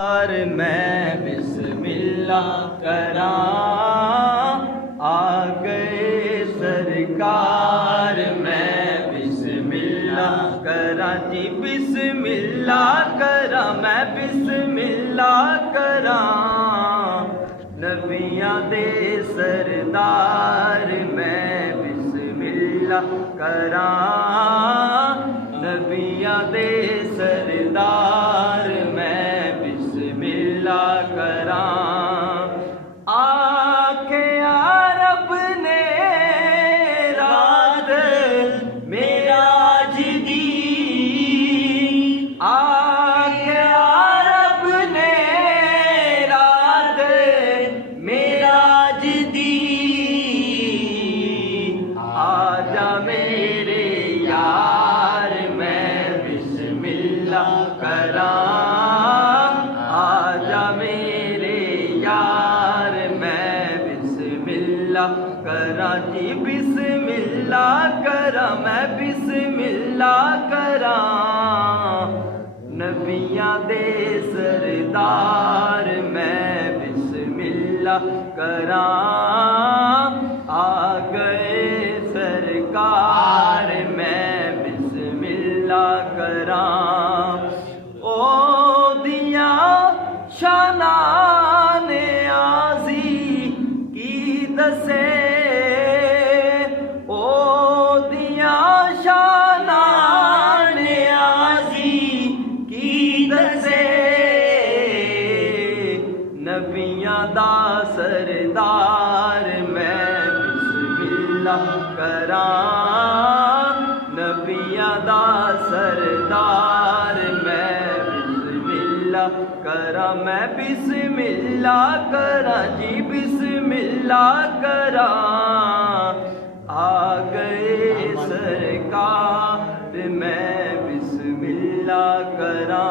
और मैं बिस्मिल्लाह करा, आ गए सरकार। मैं बिस्मिल्लाह करा जी, बिस्मिल्लाह करा, मैं बिस्मिल्लाह करा। नबियां दे सरदार मैं बिस्मिल्लाह करा, नबियां दे सरदार मैं बिस्मिल्लाह करा। आके अरब ने रात मेराज दी, आके अरब ने रात मेराज दी। आजा मेरे यार मैं बिस्मिल्लाह करा, आजा मेरे यार मैं बिस्मिल्लाह करा जी, बिस्मिल्लाह करा, मैं बिस्मिल्लाह करा। नबियां दे सरदार मैं बिस्मिल्लाह करा, आ गए सरकार मैं बिस्मिल्लाह करा। ओ दिया शानाने आजी की दसे, ओ दिया शानाने आजी की दसे। नबियां दा सरदार मैं बिस्मिल्लाह करा, नबियां दा सरदार मैं बिस्मिल्लाह करा। मैं बिस्मिल्लाह करा जी, बिस्मिल्लाह करा। आ गए सरकार मैं बिस्मिल्लाह करा।